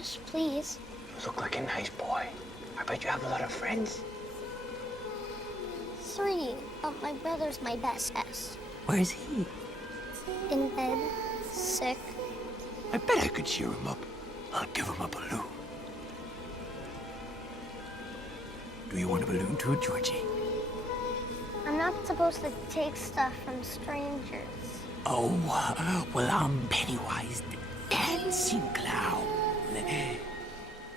Yes, please. You look like a nice boy. I bet you have a lot of friends. 3. My brother's my best S. Where's he? In bed, sick. I bet I could cheer him up. I'll give him a balloon. Do you want a balloon too, Georgie? I'm not supposed to take stuff from strangers. Oh, well, I'm Pennywise, the dancing clown.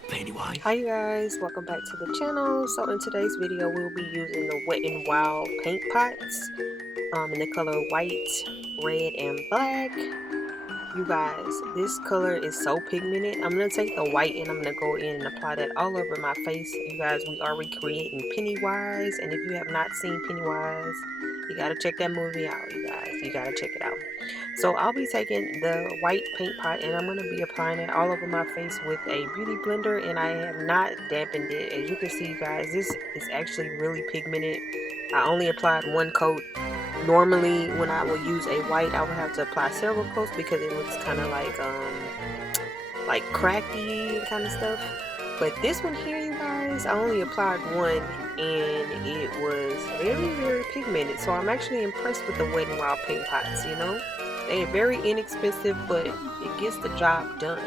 Pennywise. Hi you guys, welcome back to the channel. So in today's video we'll be using the Wet n Wild paint pots in the color white, red, and black. You guys, this color is so pigmented. I'm going to take the white and I'm going to go in and apply that all over my face. You guys, we are recreating Pennywise, and if you have not seen Pennywise, you got to check that movie out, you guys. You got to check it out. So I'll be taking the white paint pot and I'm going to be applying it all over my face with a beauty blender, and I have not dampened it. As you can see, you guys, this is actually really pigmented. I only applied one coat. Normally when I would use a white, I would have to apply several coats because it looks kind of like cracky kind of stuff. But this one here, you guys, I only applied one and it was very, very pigmented. So I'm actually impressed with the Wet n Wild paint pots, you know. They are very inexpensive, but it gets the job done.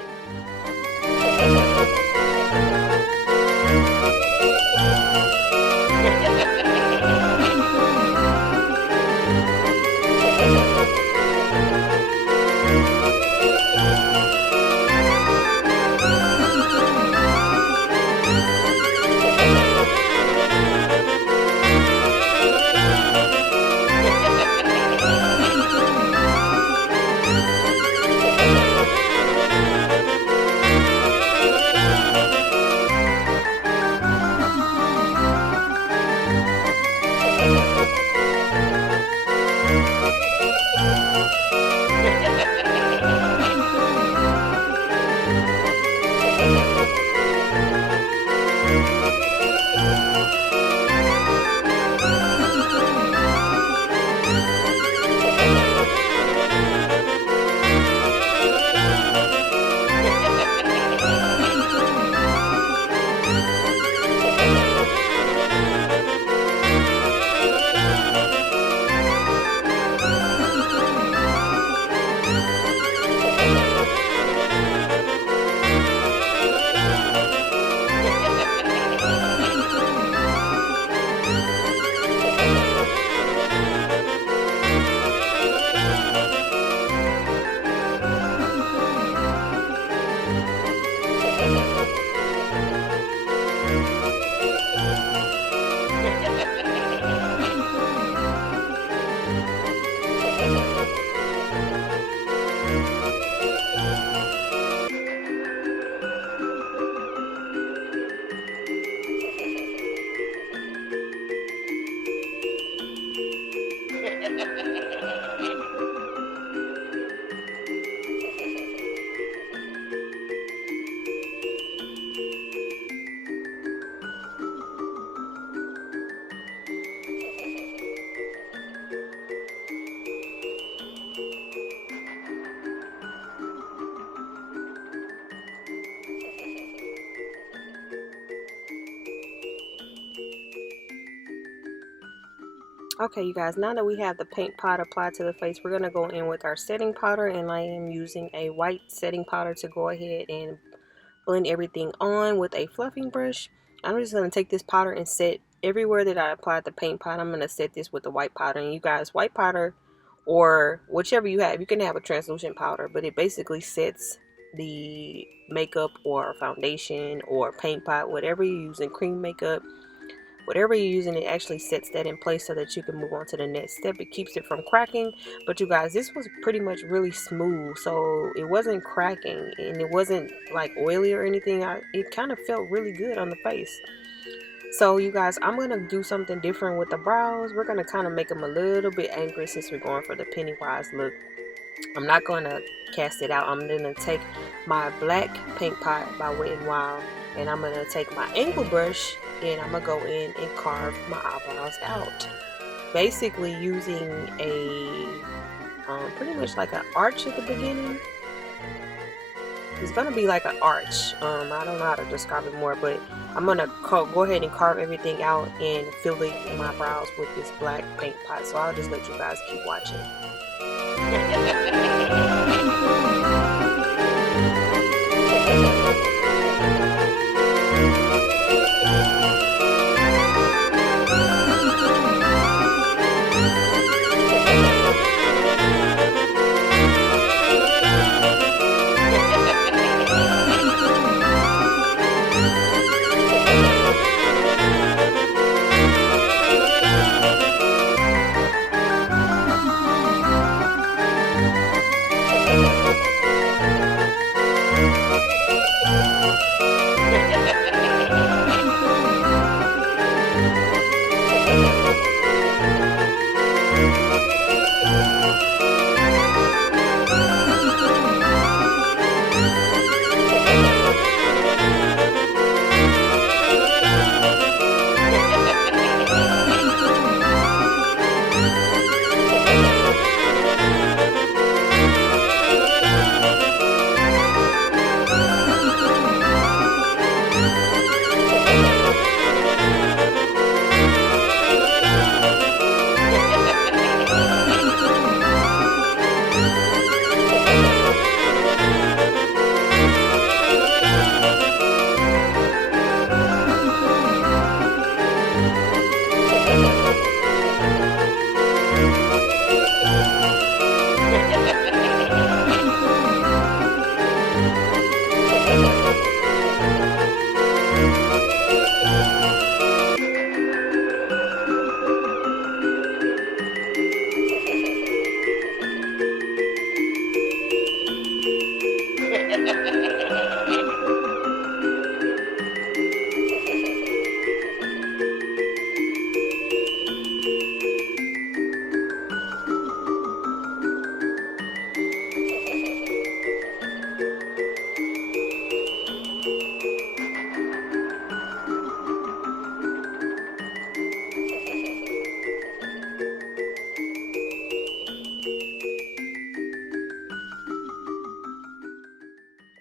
Okay, you guys, now that we have the paint pot applied to the face, we're going to go in with our setting powder, and I am using a white setting powder to go ahead and blend everything on with a fluffing brush. I'm just going to take this powder and set everywhere that I applied the paint pot. I'm going to set this with the white powder, and you guys, white powder or whichever you have, you can have a translucent powder, but it basically sets the makeup or foundation or paint pot, whatever you're using, cream makeup, whatever you're using, it actually sets that in place so that you can move on to the next step. It keeps it from cracking. But you guys, this was pretty much really smooth, so it wasn't cracking and it wasn't like oily or anything. It kind of felt really good on the face. So you guys, I'm going to do something different with the brows. We're going to kind of make them a little bit angry since we're going for the Pennywise look. I'm not going to cast it out. I'm going to take my black paint pot by Wet n Wild, and I'm going to take my angle brush and I'm going to go in and carve my eyebrows out. Basically using a pretty much like an arch at the beginning. It's gonna be like an arch. I don't know how to describe it more, but I'm gonna go ahead and carve everything out and fill my brows with this black paint pot. So I'll just let you guys keep watching.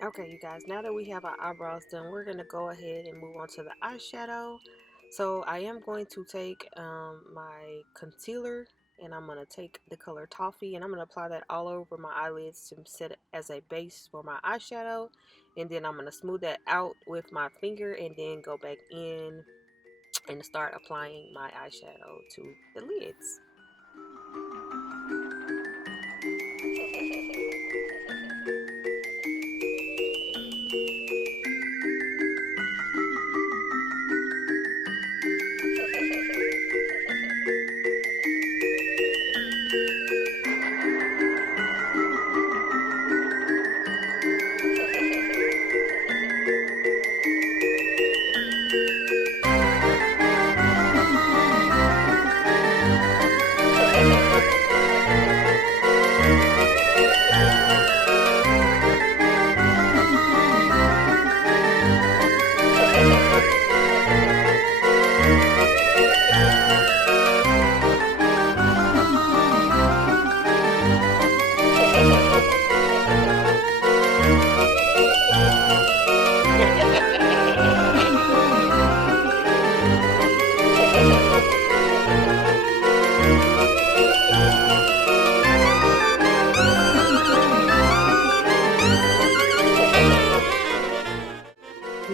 Okay, you guys, now that we have our eyebrows done, we're going to go ahead and move on to the eyeshadow. So I am going to take my concealer, and I'm going to take the color Toffee, and I'm going to apply that all over my eyelids to set it as a base for my eyeshadow. And then I'm going to smooth that out with my finger and then go back in and start applying my eyeshadow to the lids.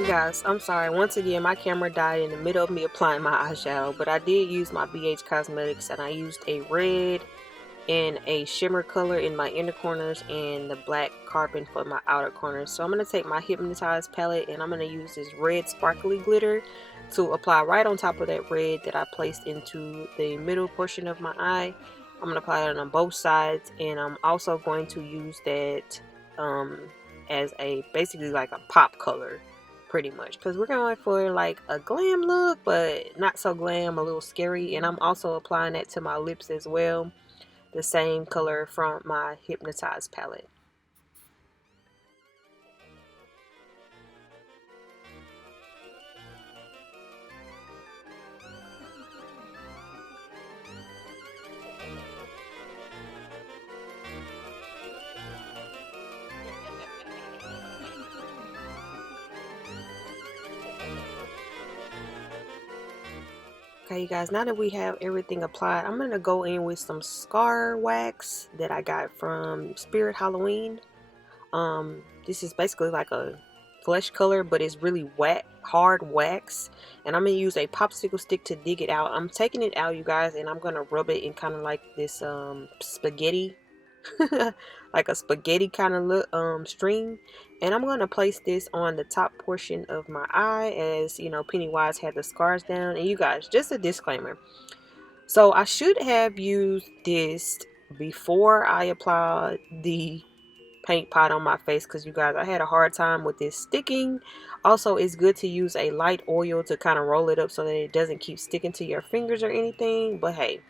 Guys, I'm sorry, once again my camera died in the middle of me applying my eyeshadow, but I did use my BH Cosmetics, and I used a red and a shimmer color in my inner corners and the black carbon for my outer corners. So I'm going to take my Hypnotize palette, and I'm going to use this red sparkly glitter to apply right on top of that red that I placed into the middle portion of my eye. I'm going to apply it on both sides, and I'm also going to use that as a basically like a pop color, pretty much, because we're going for like a glam look, but not so glam, a little scary. And I'm also applying that to my lips as well, the same color from my Hypnotize palette. Okay, you guys, now that we have everything applied, I'm gonna go in with some scar wax that I got from Spirit Halloween. This is basically like a flesh color, but it's really wet, hard wax, and I'm gonna use a popsicle stick to dig it out. I'm taking it out, you guys, and I'm gonna rub it in kind of like this spaghetti like a spaghetti kind of look string, and I'm gonna place this on the top portion of my eye, as you know, Pennywise had the scars down. And you guys, just a disclaimer, so I should have used this before I applied the paint pot on my face, because you guys, I had a hard time with this sticking. Also, it's good to use a light oil to kind of roll it up so that it doesn't keep sticking to your fingers or anything. But hey,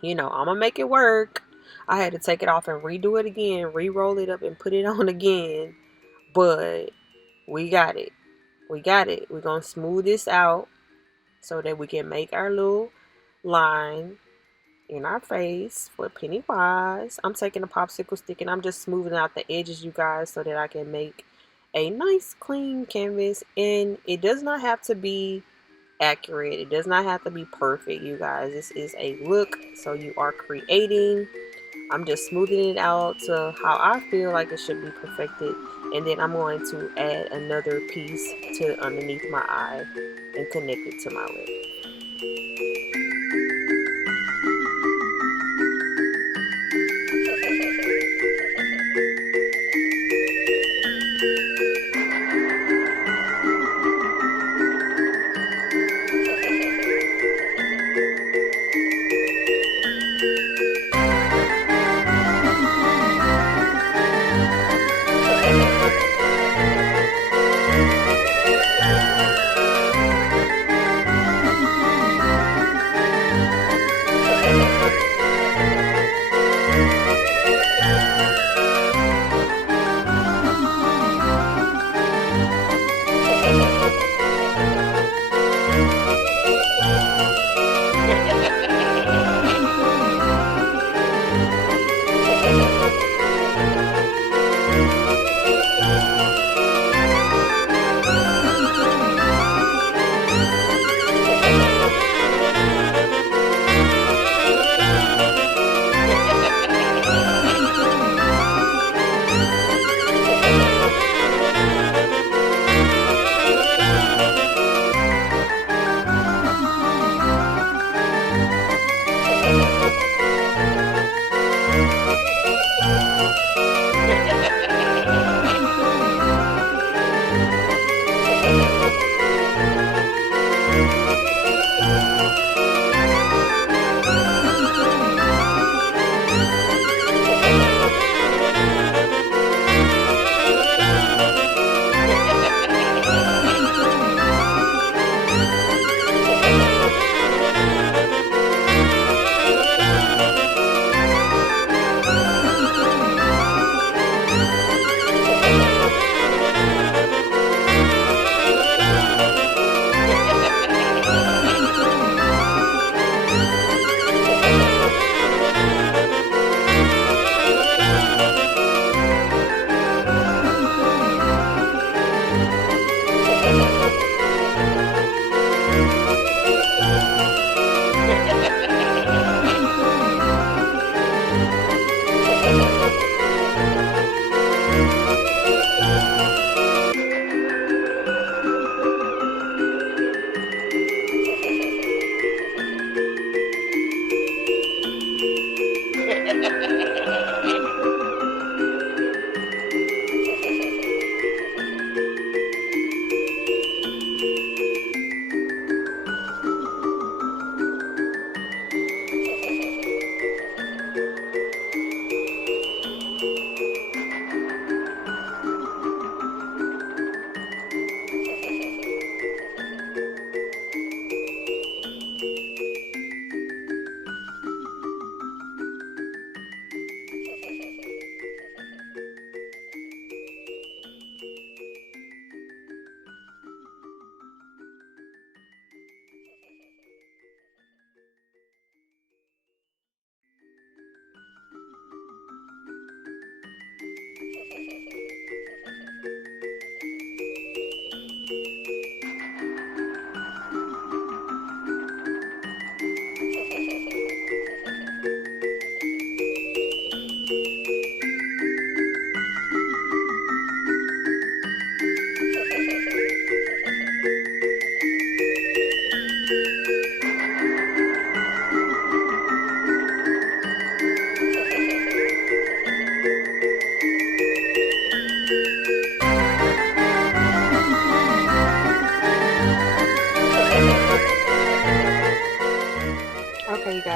you know, I'm gonna make it work. I had to take it off and redo it again, re-roll it up and put it on again, but we got it. We got it. We're gonna smooth this out so that we can make our little line in our face for Pennywise. I'm taking a popsicle stick and I'm just smoothing out the edges, you guys, so that I can make a nice clean canvas. And it does not have to be accurate, it does not have to be perfect, you guys. This is a look, so you are creating. I'm just smoothing it out to how I feel like it should be perfected, and then I'm going to add another piece to underneath my eye and connect it to my lip.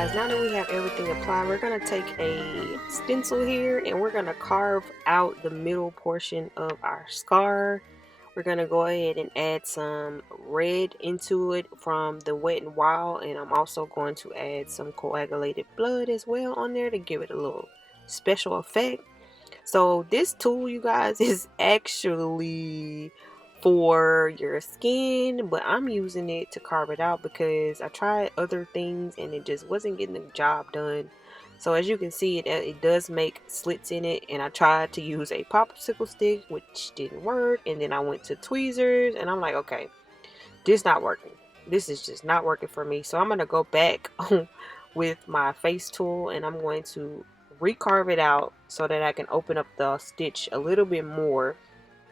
guys, now that we have everything applied, we're going to take a stencil here and we're going to carve out the middle portion of our scar. We're going to go ahead and add some red into it from the Wet n Wild, and I'm also going to add some coagulated blood as well on there to give it a little special effect. So this tool, you guys, is actually for your skin, but I'm using it to carve it out because I tried other things and it just wasn't getting the job done. So as you can see, it does make slits in it, and I tried to use a popsicle stick, which didn't work, and then I went to tweezers and I'm like, okay, this not working. This is just not working for me. So I'm gonna go back with my face tool and I'm going to recarve it out so that I can open up the stitch a little bit more,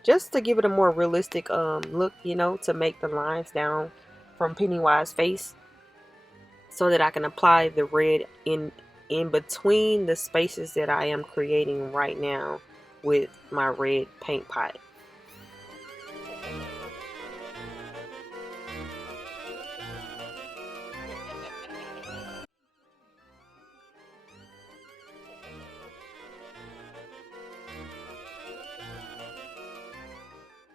just to give it a more realistic look, you know, to make the lines down from Pennywise face, so that I can apply the red in between the spaces that I am creating right now with my red paint pot.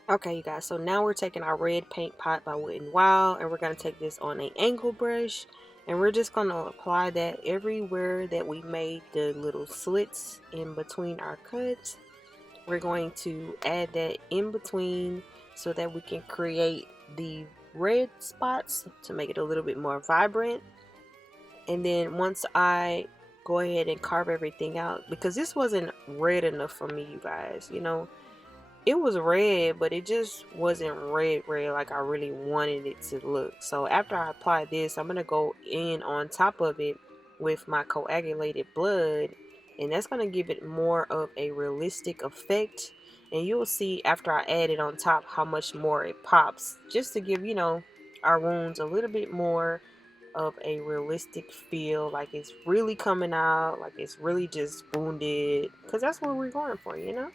Okay, you guys, so now we're taking our red paint pot by Wet n Wild and we're going to take this on an angle brush and we're just going to apply that everywhere that we made the little slits in between our cuts. We're going to add that in between so that we can create the red spots to make it a little bit more vibrant. And then once I go ahead and carve everything out, because this wasn't red enough for me, you guys, you know, it was red, but it just wasn't red like I really wanted it to look. So after I apply this, I'm gonna go in on top of it with my coagulated blood, and that's gonna give it more of a realistic effect. And you'll see after I add it on top how much more it pops, just to give, you know, our wounds a little bit more of a realistic feel, like it's really coming out, like it's really just wounded, because that's what we're going for, you know.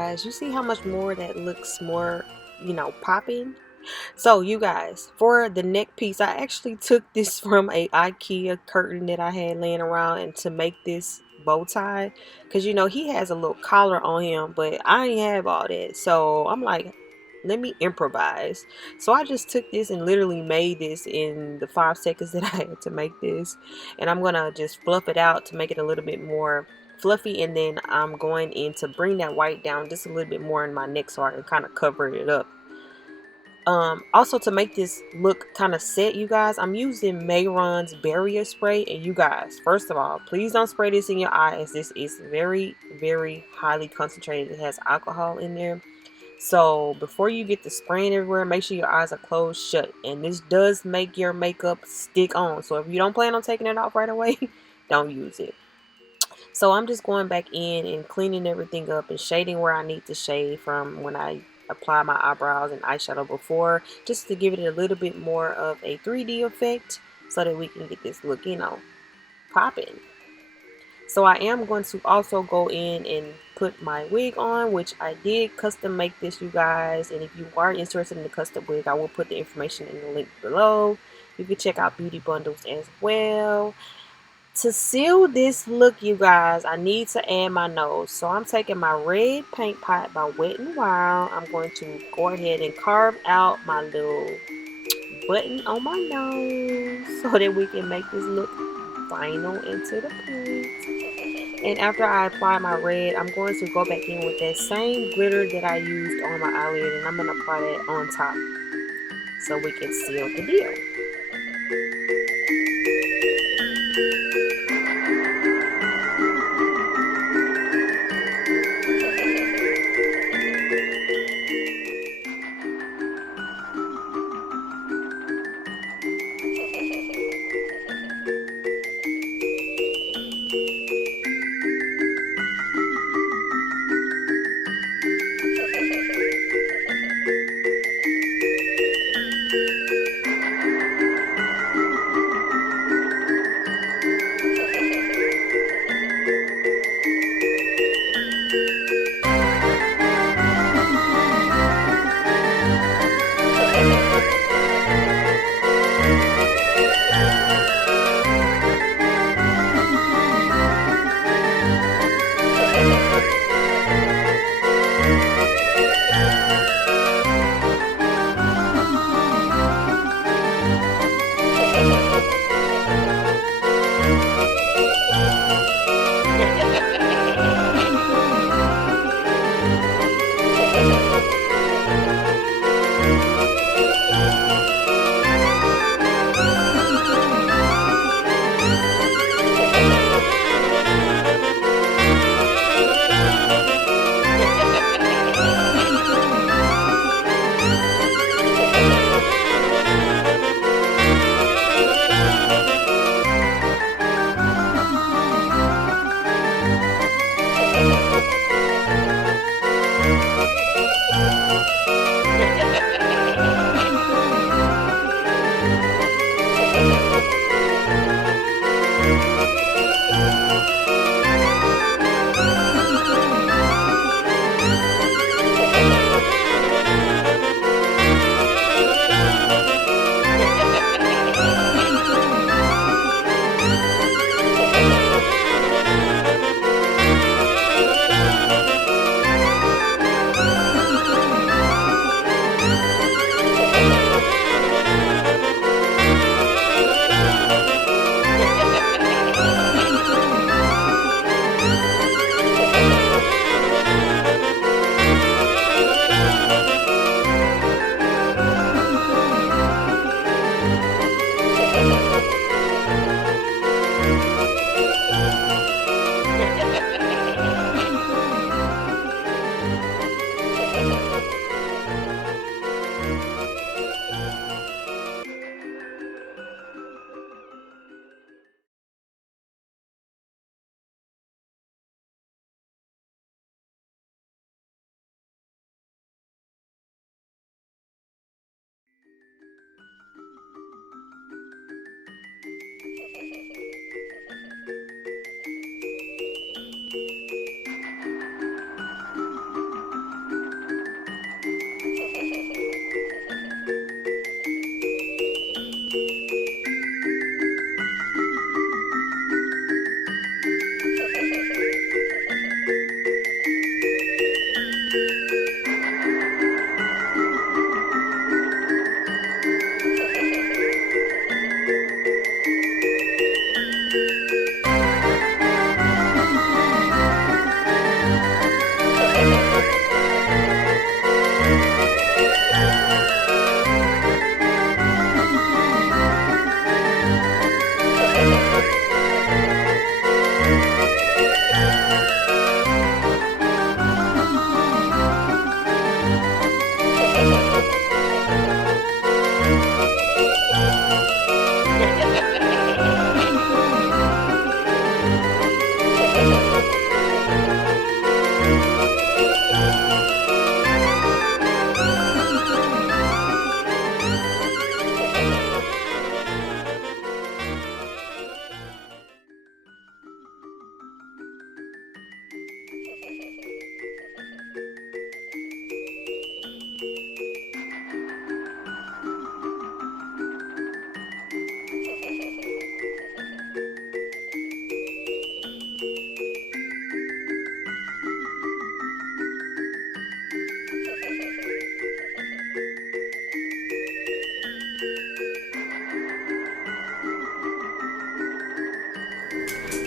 guys. You see how much more that looks more, you know, popping? So you guys, for the neck piece, I actually took this from a IKEA curtain that I had laying around, and to make this bow tie, because you know he has a little collar on him, but I ain't have all that, so I'm like, let me improvise. So I just took this and literally made this in the 5 seconds that I had to make this, and I'm gonna just fluff it out to make it a little bit more fluffy, and then I'm going in to bring that white down just a little bit more in my neck so I can kind of cover it up. Also, to make this look kind of set, you guys, I'm using Mayron's barrier spray. And you guys, first of all, please don't spray this in your eye, as this is very, very highly concentrated. It has alcohol in there. So before you get the spraying everywhere, make sure your eyes are closed shut. And this does make your makeup stick on, so if you don't plan on taking it off right away, don't use it. So I'm just going back in and cleaning everything up and shading where I need to shade from when I apply my eyebrows and eyeshadow before, just to give it a little bit more of a 3D effect so that we can get this look, you know, popping. So I am going to also go in and put my wig on, which I did custom make this, you guys. And if you are interested in the custom wig, I will put the information in the link below. You can check out Beauty Bundles as well. To seal this look, you guys, I need to add my nose. So I'm taking my red paint pot by Wet n Wild. I'm going to go ahead and carve out my little button on my nose so that we can make this look final into the paint. And after I apply my red, I'm going to go back in with that same glitter that I used on my eyelid, and I'm going to apply that on top so we can seal the deal.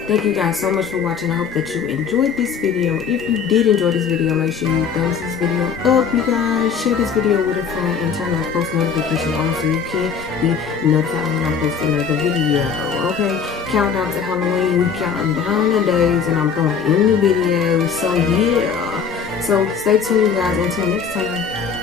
Thank you guys so much for watching. I hope that you enjoyed this video. If you did enjoy this video, make sure you thumbs this video up, you guys. Share this video with a friend and turn on post notification on so you can be notified when I post another video. Okay, countdown to Halloween. We counting down the days and I'm throwing in new videos. So yeah. So stay tuned, you guys. Until next time.